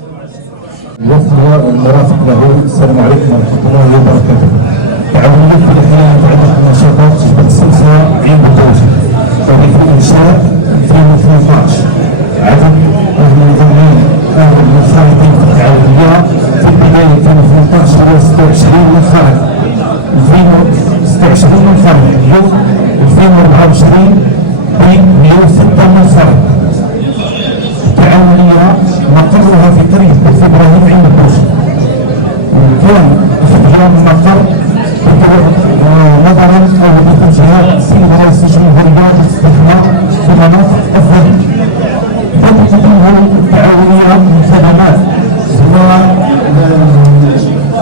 الوفد والمرافق له، السلام عليكم ورحمه الله وبركاته. تعاونية فلاحية متعددة النشاطات تشمل سلسلة عين بوتوجه، تاريخ الإنشاء 2012. عدد المنضمين أو المنخرطين في التعاونية في البداية 2018 هو 26 منخرط، 26 منخرط، اليوم 2024 ب 106 منخرط. التعاونية مقرها في قرية بوف إبراهيم عين بوتوجه، وكان استخدام المقر نظرا او باتجاه سير رئيس الجمهوريه للاستثمار في مناطق افضل. فتتكون التعاونيه من خدمات سواء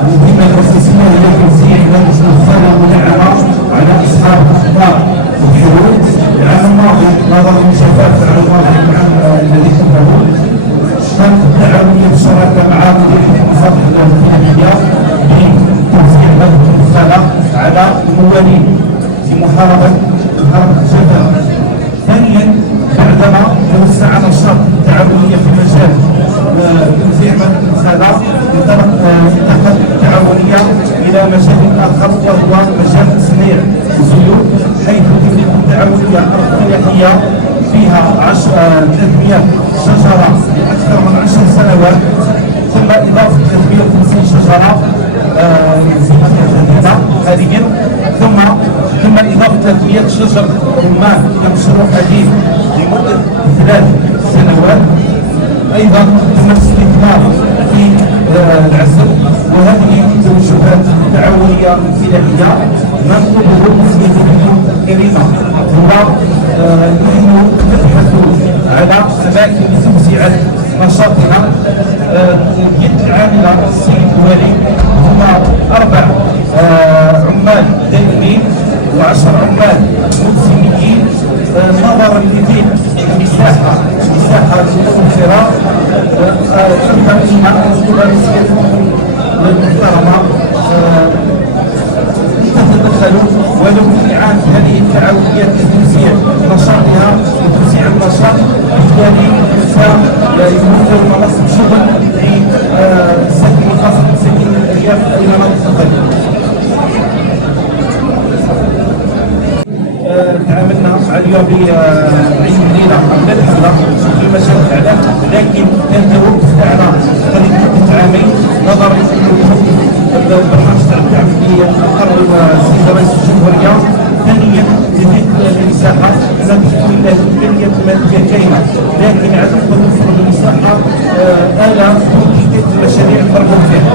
الهمه الاساسيه هي توزيع مناهج مختلفه منعمه على اصحاب الاخبار والحلول. العام الماضي نظرا للجفاف العام الماضي العام الذي قبله كانت التعاونيه بالشراكه مع مديريه المصالح الفلاحيه بتوزيع هذه المساله على الموالين في محاربه الجفاف. ثانيا، بعدما توسع نشاط التعاونيه في مجال توزيع هذه المساله، انتقلت التعاونيه الى مجال اخر وهو مجال تصنيع الزيوت، حيث تملك التعاونيه الفلاحيه فيها 300 شجره لاكثر من 10 سنوات، ثم اضافه 350 شجره حاليا، ثم اضافه 300 شجر رمان كمشروع حديث لمده 3 سنوات. ايضا تم الاستثمار في العسل، وهذه التوجهات التعاونيه الفلاحيه ما نقوله بصفتكم الكريمه هو نحن نبحث على اماكن لتوسعه نشاطنا. اليد العامله السيد الوالي هما 4 عمال دائمين و10 عمال موسميين، نظرا لضيق المساحه المتوفره. تفهمنا الرئيسيه المحترمه تتدخلوا ولو في عام هذه التعاونيات لتوسيع نشاطها وتوسيع النشاط، بالتالي سيوفر مناصب شغل لسكن خاصه سكن الارياف الى مناطق ثانيه. تعاملنا اليوم بعين مدينه قبل الحمله في مجال الاعلام، لكن كان التوقف تاعنا قريب من عامين نظرا البرنامج تاع الدعم اللي اقر السيد رئيس الجمهوريه. ثانيا، تزيد المساحه لا تكون الا الامكانيات الماديه كاينه، لكن عدم توفر المساحه اله في المشاريع المرغوب فيها.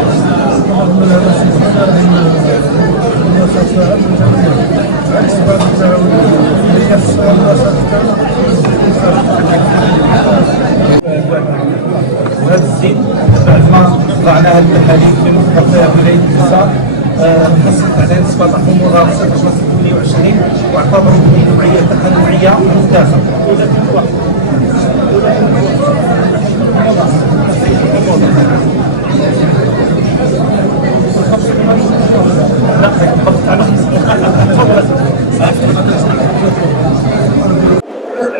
وهذا الزيت بعد ما وضعنا هذه المحاليل في منطقه ولايه اليسار حصلت على نسبه حموضه 0.28 واعتبروا نوعيه تنوعيه ممتازه.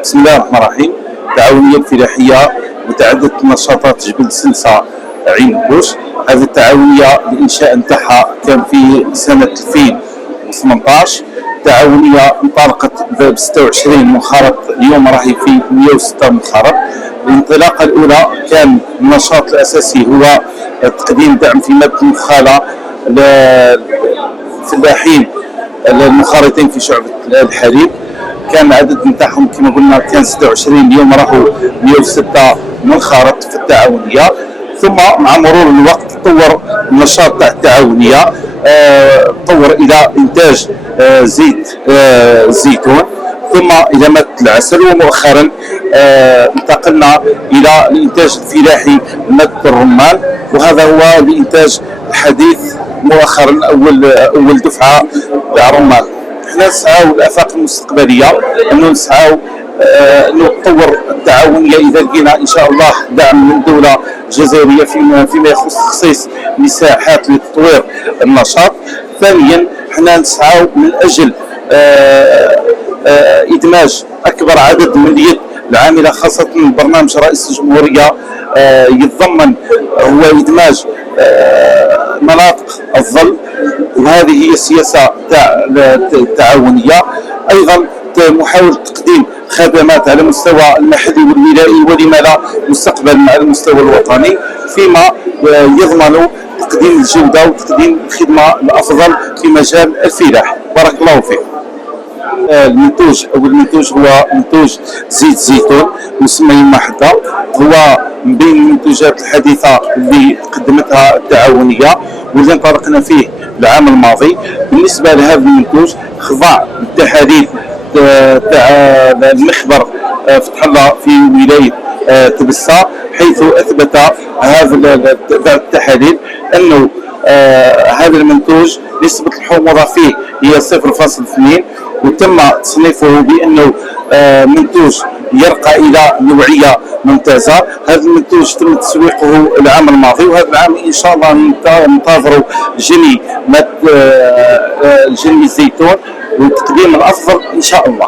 بسم الله الرحمن الرحيم. التعاونية الفلاحية متعددة النشاطات جبل سنسة عين بوش. هذه التعاونية الإنشاء نتاعها كان في سنة 2018. التعاونية انطلقت ب 26 منخرط، اليوم راهي في 106 منخرط. الانطلاقة الأولى كان النشاط الأساسي هو تقديم دعم في مادة المفخلة للفلاحين المنخرطين في شعبة الحليب. كان العدد نتاعهم كما قلنا كان 26، اليوم راهو 106 منخرط في التعاونيه. ثم مع مرور الوقت تطور النشاط تاع التعاونيه، تطور الى انتاج زيت الزيتون، ثم الى ماده العسل، ومؤخرا انتقلنا الى الانتاج الفلاحي ماده الرمان، وهذا هو الانتاج الحديث مؤخرا اول دفعه تاع رمان. احنا نسعاو الافاق المستقبليه انه نسعاو انه تطور التعاونيه اذا لقينا ان شاء الله دعم من الدوله الجزائريه فيما يخص تخصيص مساحات لتطوير النشاط. ثانيا احنا نسعاو من اجل ادماج اكبر عدد من اليد العامله، خاصه برنامج رئيس الجمهوريه يتضمن هو ادماج مناطق الظل، وهذه هي السياسه التعاونيه. ايضا محاوله تقديم خدمات على المستوى المحلي والولائي، ولما لا مستقبل على المستوى الوطني، فيما يضمن تقديم الجوده وتقديم الخدمه الافضل في مجال الفلاح. بارك الله فيك. المنتوج هو منتوج زيت زيتون مسمى يما حدا، هو من بين المنتوجات الحديثه اللي قدمتها التعاونيه واللي انطلقنا فيه العام الماضي. بالنسبه لهذا المنتوج خضع للتحاليل تاع المخبر فتح الله في ولايه تبسة، حيث اثبت هذا التحاليل انه هذا المنتوج نسبه الحموضه فيه هي 0.2، وتم تصنيفه بانه منتوج يرقى الى نوعيه ممتازه. هذا المنتوج تم تسويقه العام الماضي، وهذا العام ان شاء الله ننتظروا جني الزيتون وتقديم الافضل ان شاء الله.